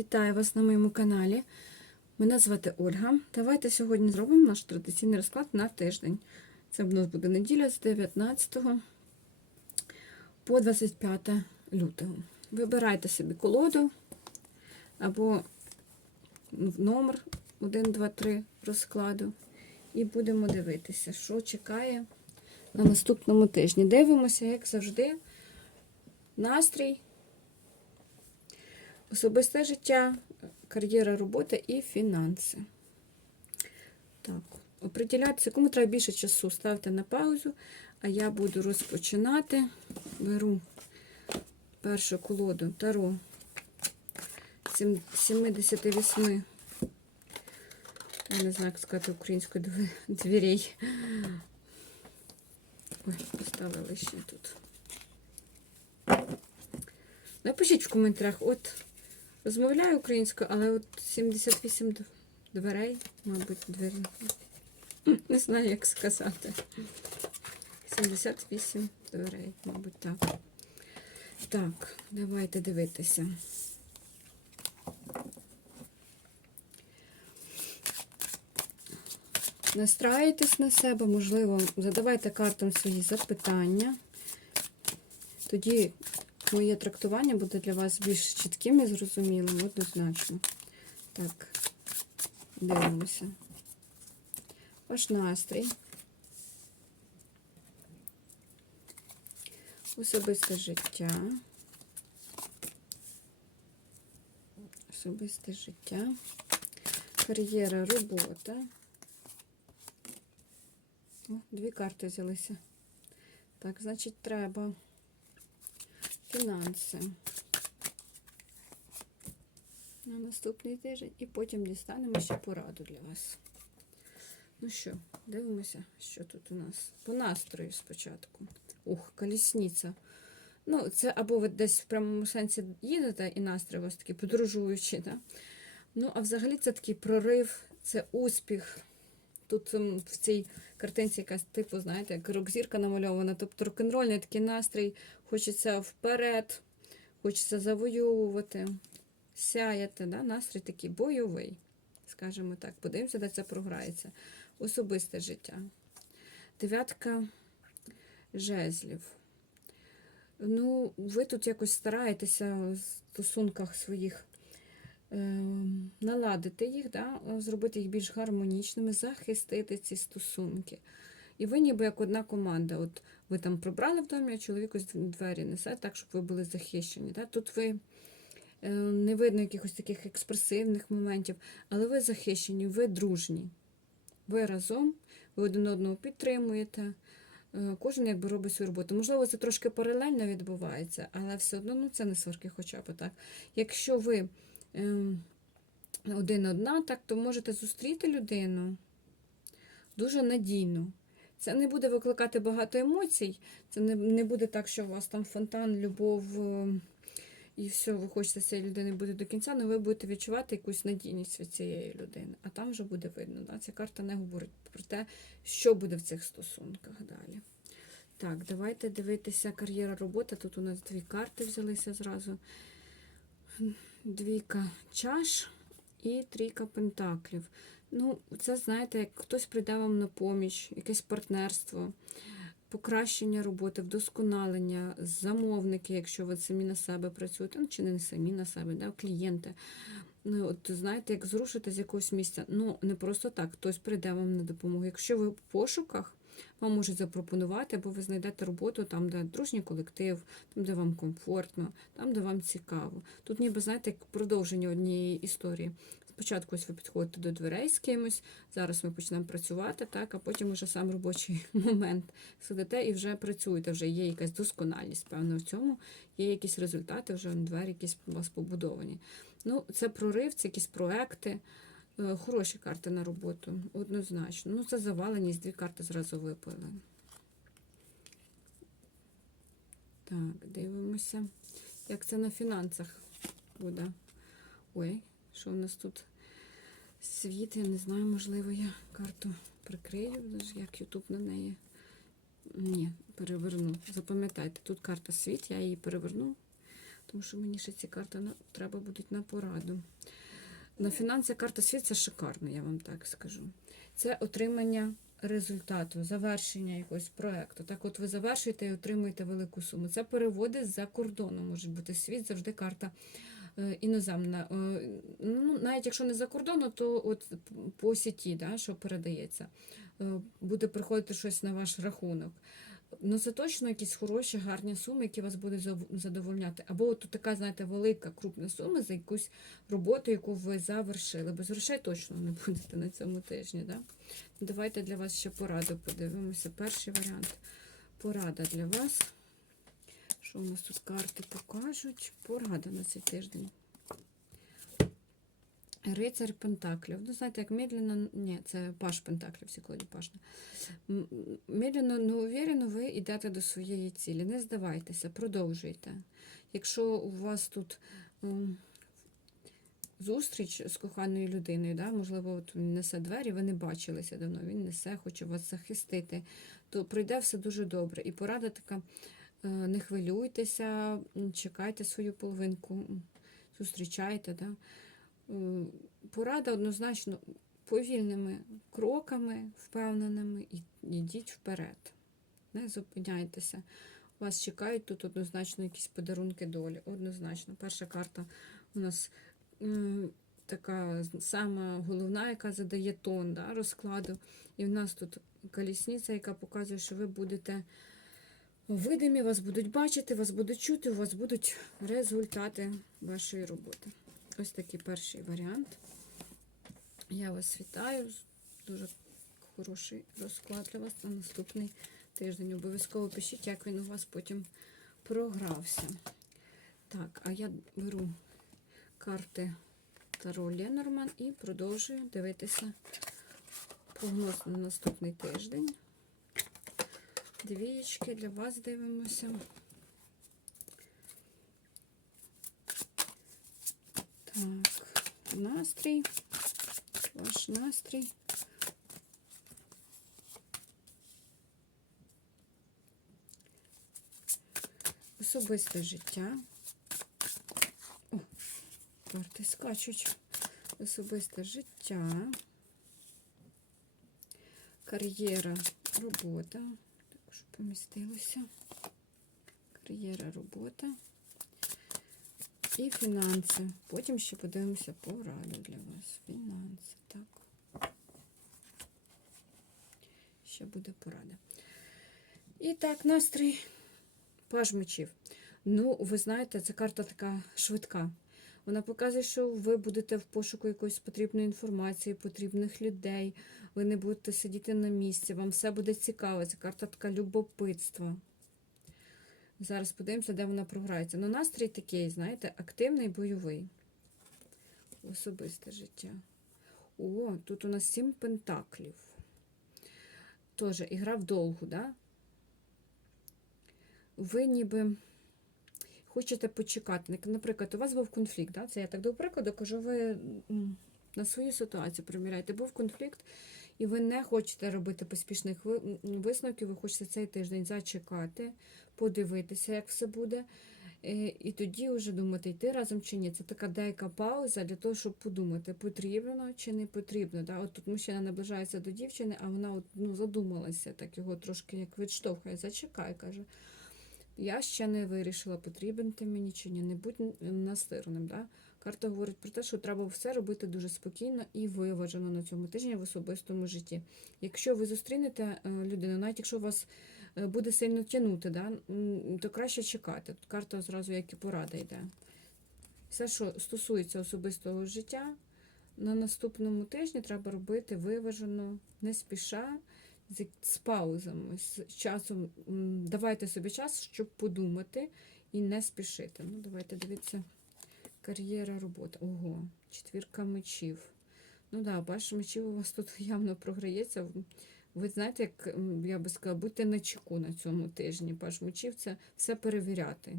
Вітаю вас на моєму каналі. Мене звати Ольга. Давайте сьогодні зробимо наш традиційний розклад на тиждень. Це в нас буде неділя з 19 по 25 лютого. Вибирайте собі колоду або номер 1, 2, 3 розкладу. І будемо дивитися, що чекає на наступному тижні. Дивимося, як завжди, настрій Особисте життя, кар'єра, робота і фінанси. Так, оприділятися, кому треба більше часу, ставте на паузу, а я буду розпочинати. Беру першу колоду Таро 78. Я не знаю, як сказати українською двірей. Ой, поставила ще тут. Напишіть в коментарях, от розмовляю українською, але от 78 дверей, мабуть, двері. Не знаю, як сказати. 78 дверей, мабуть, так. Так, давайте дивитися. Настраюйтесь на себе, можливо, задавайте картам свої запитання. Тоді моє трактування буде для вас більш чітким і зрозумілим, однозначно. Так, дивимося. Ваш настрій. Особисте життя. Особисте життя. Кар'єра, робота. О, дві карти взялися. Так, значить, треба фінанси на наступний тиждень і потім дістанемо ще пораду для вас. Ну що, дивимося, що тут у нас. По настрою спочатку. Ух, колісниця. Ну, це або ви десь в прямому сенсі їдете, і настрій у вас такий подорожуючий. Да? Ну, а взагалі це такий прорив, це успіх. Тут в цій картинці якась типу, знаєте, як рок-зірка намальована, тобто рок-н-рольний такий настрій, хочеться вперед, хочеться завоювати, сяяти. Да? Настрій такий бойовий, скажімо так. Подивимося, де це програється. Особисте життя. Дев'ятка жезлів. Ну, ви тут якось стараєтеся в стосунках своїх наладити їх, да, зробити їх більш гармонічними, захистити ці стосунки. І ви ніби як одна команда. От Ви там прибрали в домі, а чоловік ось двері несе так, щоб ви були захищені. Да? Тут ви не видно якихось таких експресивних моментів, але ви захищені, ви дружні. Ви разом, ви один одного підтримуєте. Кожен якби робить свою роботу. Можливо, це трошки паралельно відбувається, але все одно ну, це не сварки хоча б так. Якщо ви один одна, так, то можете зустріти людину дуже надійно. Це не буде викликати багато емоцій, це не не буде так, що у вас там фонтан, любов і все, ви хочете цієї людини бути до кінця, але ви будете відчувати якусь надійність від цієї людини. А там вже буде видно. Да? Ця карта не говорить про те, що буде в цих стосунках далі. Так, давайте дивитися кар'єра робота. Тут у нас дві карти взялися зразу двійка чаш і трійка пентаклів. Ну, це, знаєте, як хтось прийде вам на поміч, якесь партнерство, покращення роботи, вдосконалення, замовники, якщо ви самі на себе працюєте, ну, чи не самі на себе, да, клієнти. Ну, от знаєте, як зрушити з якогось місця. Ну, не просто так, хтось прийде вам на допомогу. Якщо ви в пошуках, вам можуть запропонувати, або ви знайдете роботу там, де дружній колектив, там, де вам комфортно, там, де вам цікаво. Тут, ніби, знаєте, як продовження однієї історії. Спочатку ось ви підходите до дверей з кимось, зараз ми почнемо працювати, так, а потім вже сам робочий момент сидите і вже працюєте, вже є якась досконалість, певно, в цьому є якісь результати, вже двері якісь у вас побудовані. Ну, Це прорив, це якісь проекти. Хороші карти на роботу, однозначно. Ну, це заваленість, дві карти зразу випали. Так, дивимося, як це на фінансах буде. Ой, що в нас тут світ, я не знаю, можливо, я карту прикрию, як Ютуб на неї. Ні, переверну. Запам'ятайте, тут карта світ, я її переверну. тому що мені ще ці карти треба будуть на пораду. На фінансі карта світ це шикарно, я вам так скажу. Це отримання результату, завершення якогось проекту. Так, от ви завершуєте і отримуєте велику суму. Це переводи з-за кордону. Може бути світ завжди карта е, іноземна. Е, Ну, навіть якщо не за кордону, то от по сіті, да, що передається, е, буде приходити щось на ваш рахунок. Ну, це точно якісь хороші, гарні суми, які вас будуть задовольняти. Або от така, знаєте, велика, крупна сума за якусь роботу, яку ви завершили. Без грошей точно не будете на цьому тижні. Да? Давайте для вас ще пораду подивимося. Перший варіант. Порада для вас. Що у нас тут карти покажуть? Порада на цей тиждень. Рицар Пентаклів. Ну, знаєте, як медленно, ні, це Паш Пентаклів, сьогодні Паш. М- м- Медленно, но уверенно ви йдете до своєї цілі. Не здавайтеся, продовжуйте. Якщо у вас тут м, зустріч з коханою людиною, да, можливо, от він несе двері, ви не бачилися давно, він несе, хоче вас захистити, то пройде все дуже добре. І порада така: е, не хвилюйтеся, чекайте свою половинку, зустрічайте. Да. Порада однозначно повільними кроками, впевненими, і йдіть вперед. Не зупиняйтеся. Вас чекають тут однозначно якісь подарунки долі. Однозначно. Перша карта у нас така сама головна, яка задає тон да, розкладу. І в нас тут колісниця, яка показує, що ви будете видимі, вас будуть бачити, вас будуть чути, у вас будуть результати вашої роботи. Ось такий перший варіант. Я вас вітаю. Дуже хороший розклад для вас на наступний тиждень. Обов'язково пишіть, як він у вас потім програвся. Так, а я беру карти Таро Ленорман і продовжую дивитися прогноз на наступний тиждень. Двієчки для вас дивимося. Так, настрій, ваш настрій. Особисте життя. О, карти скачуть. Особисте життя. Кар'єра, робота. Також помістилося. Кар'єра, робота. І фінанси. Потім ще подивимося пораду для вас. Фінанси, так. Ще буде порада. І так, настрій. Паж мечів. Ну, ви знаєте, ця карта така швидка. Вона показує, що ви будете в пошуку якоїсь потрібної інформації, потрібних людей. Ви не будете сидіти на місці, вам все буде цікаво. Ця карта така любопитства. Зараз подивимося, де вона програється. Ну, настрій такий, знаєте, активний, бойовий. Особисте життя. О, тут у нас сім пентаклів. Тоже ігра в довгу, да? Ви ніби хочете почекати. Наприклад, у вас був конфлікт, да? це я так до прикладу кажу, ви на свою ситуацію приміряєте. Був конфлікт, і ви не хочете робити поспішних висновків, ви хочете цей тиждень зачекати, подивитися, як все буде. Е, І тоді вже думати, йти разом чи ні. Це така деяка пауза для того, щоб подумати, потрібно чи не потрібно. Да? От тут мужчина наближається до дівчини, а вона от, ну, задумалася, так його трошки як відштовхує. Зачекай, каже. Я ще не вирішила, потрібен ти мені чи ні. Не будь настирним. Да? Карта говорить про те, що треба все робити дуже спокійно і виважено на цьому тижні в особистому житті. Якщо ви зустрінете е, людину, навіть якщо вас е, буде сильно тягнути, да, то краще чекати. Тут карта зразу як і порада йде. Все, що стосується особистого життя, на наступному тижні треба робити виважено, не спіша, з, паузами, з часом. Давайте собі час, щоб подумати і не спішити. Ну, давайте дивіться. Кар'єра, робота. Ого, четвірка мечів. Ну да, бачиш, мечів у вас тут явно програється. Ви знаєте, як я би сказала, будьте на чеку на цьому тижні. Паш мечів це все перевіряти.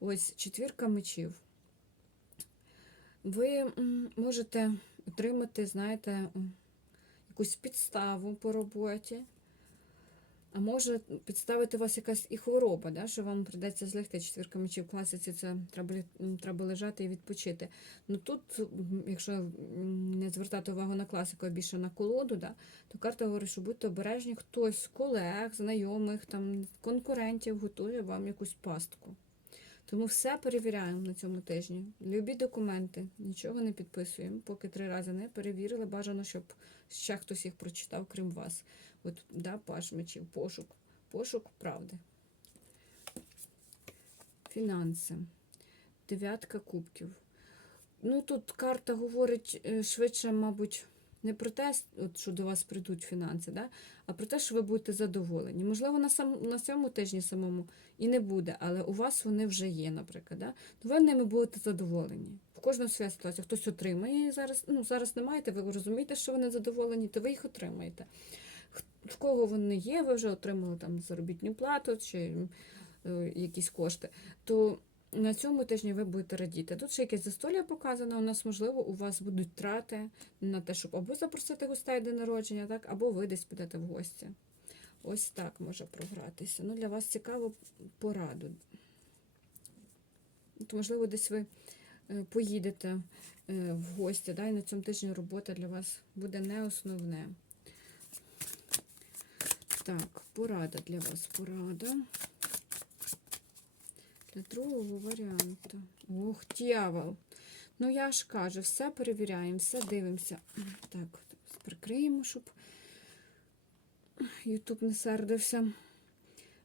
Ось четвірка мечів. Ви можете отримати, знаєте, якусь підставу по роботі. А може підставити вас якась і хвороба, да, що вам прийдеться злегти четвірка мечів в класиці, це треба, треба лежати і відпочити. Ну тут, якщо не звертати увагу на класику, а більше на колоду, да, то карта говорить, що будьте обережні, хтось з колег, знайомих, там, конкурентів готує вам якусь пастку. Тому все перевіряємо на цьому тижні. Любі документи, нічого не підписуємо, поки три рази не перевірили. Бажано, щоб ще хтось їх прочитав, крім вас. От, да, паш пошук. Пошук правди. Фінанси. Дев'ятка кубків. Ну, тут карта говорить е, швидше, мабуть, не про те, от, що до вас прийдуть фінанси, да? а про те, що ви будете задоволені. Можливо, на, сам, на цьому тижні самому і не буде, але у вас вони вже є, наприклад. Да? То ви ними будете задоволені. В кожному своя ситуація. Хтось отримає зараз, ну, зараз не маєте, ви розумієте, що вони задоволені, то ви їх отримаєте. В кого вони є, ви вже отримали там заробітну плату чи е, якісь кошти, то на цьому тижні ви будете радіти. Тут ще якесь застолля показано. У нас, можливо, у вас будуть трати на те, щоб або запросити гостей до народження, так, або ви десь підете в гості. Ось так може програтися. Ну, для вас цікаво пораду. От, можливо, десь ви е, поїдете е, в гості, да, і на цьому тижні робота для вас буде не основне. Так, порада для вас, порада. Для другого варіанту. Ох, дьявол. Ну, я ж кажу, все перевіряємо, все дивимося. Так, прикриємо, щоб Ютуб не сердився.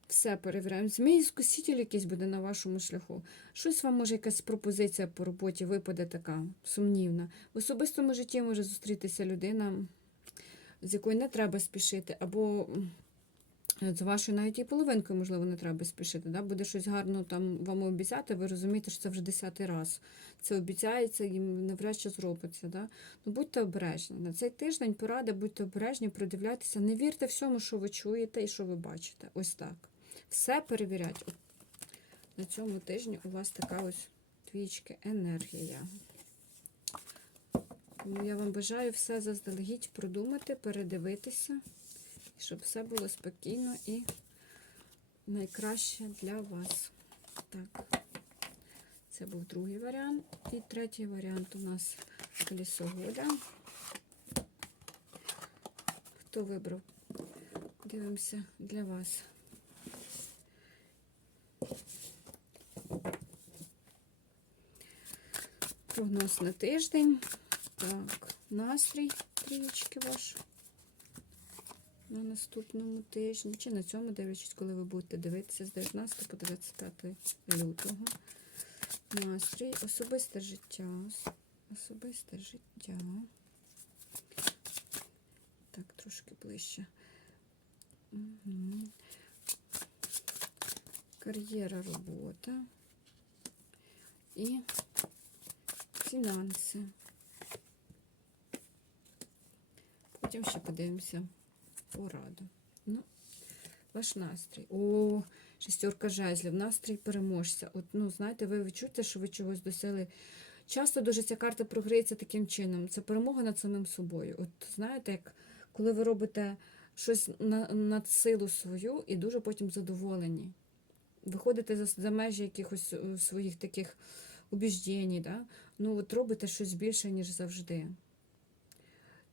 Все перевіряємо. Змій скуситель якийсь буде на вашому шляху. Щось вам може якась пропозиція по роботі випаде така сумнівна. В особистому житті може зустрітися людина, з якою не треба спішити, або з вашою навіть і половинкою, можливо, не треба спішити. Да? Буде щось гарно там вам обіцяти, ви розумієте, що це вже десятий раз. Це обіцяється і навряд чи зробиться. Да? Ну, будьте обережні. На цей тиждень порада, будьте обережні, придивляйтеся, не вірте всьому, що ви чуєте і що ви бачите. Ось так. Все перевірять. От На цьому тижні у вас така ось двічки енергія. Тому я вам бажаю все заздалегідь продумати, передивитися, щоб все було спокійно і найкраще для вас. Так, це був другий варіант. І третій варіант у нас колісогода. Хто вибрав? Дивимося для вас. Прогноз на тиждень. Так, настрій трієчки ваш на наступному тижні. Чи на цьому дивлячись, коли ви будете дивитися з 19 по 25 лютого. Настрій, особисте життя. Особисте життя. Так, трошки ближче. Угу. Кар'єра, робота і фінанси. Потім ще подивимося пораду. Ну, ваш настрій. О, шестерка жезлів, настрій переможця. От, ну, знаєте, ви відчуєте, що ви чогось досягли. Часто дуже ця карта програється таким чином. Це перемога над самим собою. От знаєте, як коли ви робите щось на, над силу свою і дуже потім задоволені. Виходите за, за межі якихось е, своїх таких убіждень, да? ну от робите щось більше, ніж завжди.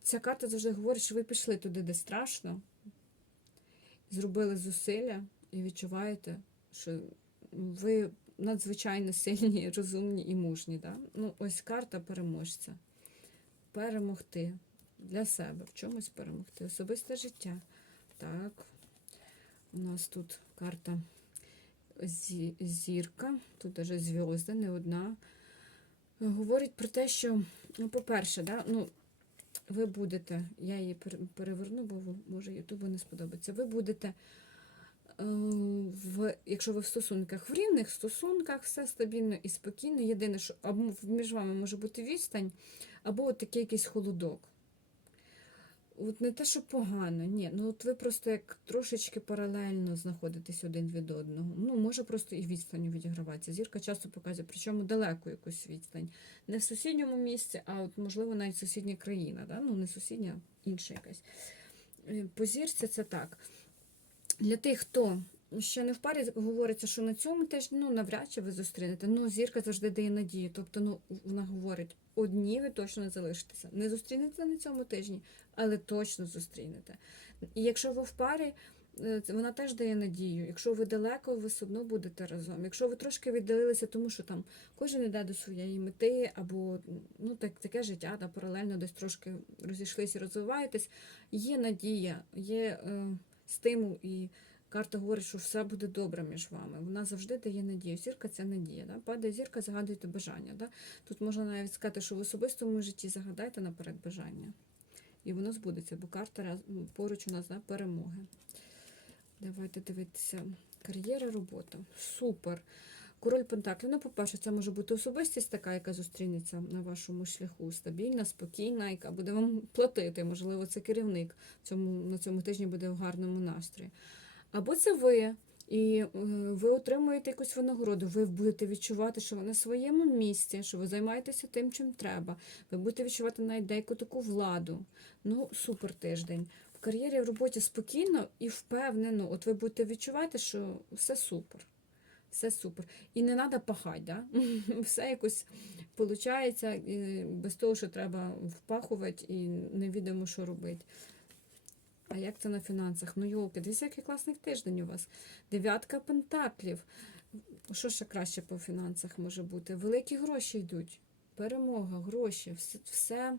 Ця карта завжди говорить, що ви пішли туди, де страшно, зробили зусилля і відчуваєте, що ви надзвичайно сильні, розумні і мужні. Да? Ну, ось карта переможця. Перемогти для себе, в чомусь перемогти. Особисте життя. Так, у нас тут карта зірка, тут даже зв'язки, не одна. Говорить про те, що, ну, по-перше, да, ну, ви будете, я її переверну, бо може Ютубу не сподобається. Ви будете, е, в, якщо ви в стосунках, в рівних стосунках, все стабільно і спокійно. Єдине, що між вами може бути відстань, або от такий якийсь холодок. От не те, що погано, ні. Ну от ви просто як трошечки паралельно знаходитесь один від одного. Ну, може просто і відстанню відіграватися. Зірка часто показує, причому далеку якусь відстань. Не в сусідньому місці, а от, можливо, навіть сусідня країна. Да? Ну, не сусідня, а інша якась. Е, По зірці це так. Для тих, хто ще не в парі, говориться, що на цьому тижні ну, навряд чи ви зустрінете. Ну, зірка завжди дає надію. Тобто, ну, вона говорить, одні ви точно не залишитеся. Не зустрінете на цьому тижні, але точно зустрінете. І якщо ви в парі, е, вона теж дає надію. Якщо ви далеко, ви все одно будете разом. Якщо ви трошки віддалилися, тому що там кожен йде до своєї мети, або ну, так, таке життя, да, паралельно десь трошки розійшлися розвиваєтесь, є надія, є е, стимул, і карта говорить, що все буде добре між вами. Вона завжди дає надію. Зірка це надія. Да? Падає зірка, загадуйте бажання. Да? Тут можна навіть сказати, що в особистому житті загадайте наперед бажання. І воно збудеться, бо карта поруч у нас да, перемоги. Давайте дивитися. Кар'єра, робота. Супер. Король Пентаклів. Ну, по-перше, це може бути особистість така, яка зустрінеться на вашому шляху. Стабільна, спокійна, яка буде вам платити. Можливо, це керівник цьому, на цьому тижні буде в гарному настрої. Або це ви, і е, ви отримуєте якусь винагороду, ви будете відчувати, що ви на своєму місці, що ви займаєтеся тим, чим треба. Ви будете відчувати навіть деяку таку владу. Ну, супер тиждень. В кар'єрі в роботі спокійно і впевнено. От ви будете відчувати, що все супер. Все супер. І не треба пахати, да? все якось виходить, без того, що треба впахувати і невідомо, що робити. А як це на фінансах? Ну, йолки, дивіться, який класний тиждень у вас. Дев'ятка пентаклів. Що ще краще по фінансах може бути? Великі гроші йдуть. Перемога, гроші, все, все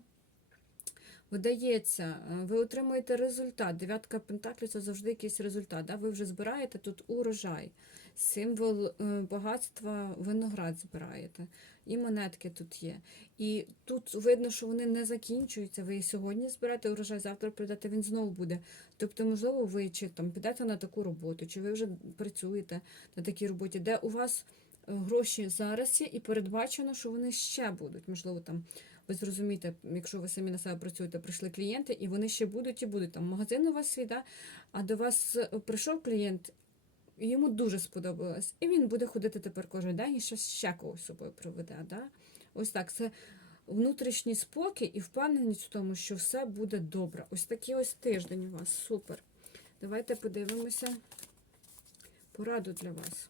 видається. Е, Ви отримуєте результат. Дев'ятка пентаклів це завжди якийсь результат. Да? Ви вже збираєте тут урожай. Символ е, багатства виноград збираєте. І монетки тут є. І тут видно, що вони не закінчуються. Ви сьогодні зберете урожай, завтра прийдете, він знову буде. Тобто, можливо, ви чи там підете на таку роботу, чи ви вже працюєте на такій роботі, де у вас е, гроші зараз є, і передбачено, що вони ще будуть. Можливо, там ви зрозумієте, якщо ви самі на себе працюєте, прийшли клієнти, і вони ще будуть і будуть. Там магазин у вас свій, да? а до вас е, прийшов клієнт. Йому дуже сподобалось. І він буде ходити тепер кожен день і ще, ще когось собою приведе. Да? Ось так. Це внутрішній спокій і впевненість в тому, що все буде добре. Ось такий ось тиждень у вас. Супер. Давайте подивимося пораду для вас.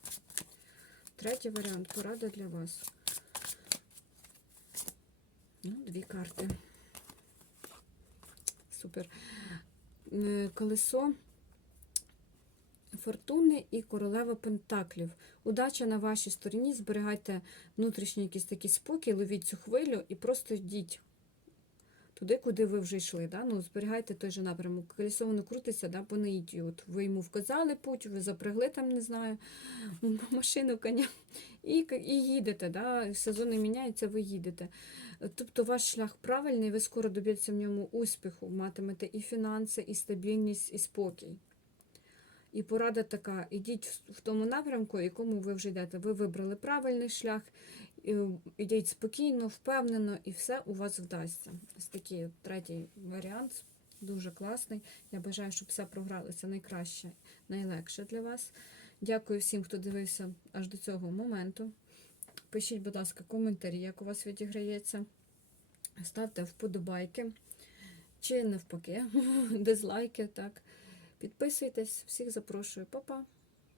Третій варіант порада для вас. Ну, дві карти. Супер. Е, Колесо фортуни і королева пентаклів. Удача на вашій стороні, зберігайте внутрішній якийсь такий спокій, ловіть цю хвилю і просто йдіть туди, куди ви вже йшли. Да? Ну, зберігайте той же напрямок. Колесо воно крутиться да, по наїті. От ви йому вказали путь, ви запрягли там, не знаю, машину коня і, і їдете. Да? Сезони міняються, ви їдете. Тобто ваш шлях правильний, ви скоро доб'єтеся в ньому успіху, матимете і фінанси, і стабільність, і спокій. І порада така: ідіть в- тому напрямку, якому ви вже йдете. Ви вибрали правильний шлях, ідіть спокійно, впевнено, і все у вас вдасться. Ось такий третій варіант, дуже класний. Я бажаю, щоб все програлося найкраще, найлегше для вас. Дякую всім, хто дивився аж до цього моменту. Пишіть, будь ласка, коментарі, як у вас відіграється. Ставте вподобайки. Чи навпаки, дизлайки, так. Підписуйтесь, всіх запрошую. Па-па!